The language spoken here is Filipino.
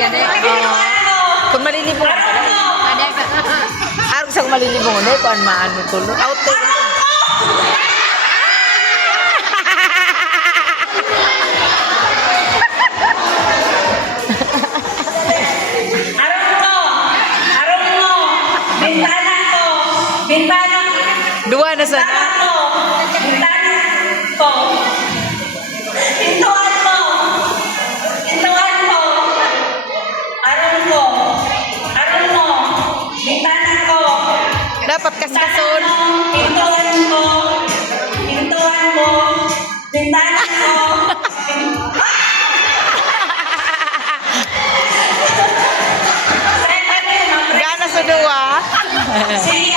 gani. Kung malilibong ka pala. Arog sa malilibong ko, kung maano tulo. Auto. Bintana Dua na sana. ko. Bintana ko. Pintuan ko. Pintuan ko. Aron ko. Aron mo. Bintana ko. Dapat kaskason. Pintuan ko. Pintuan mo. Bintana ko. Gana sa dua. Si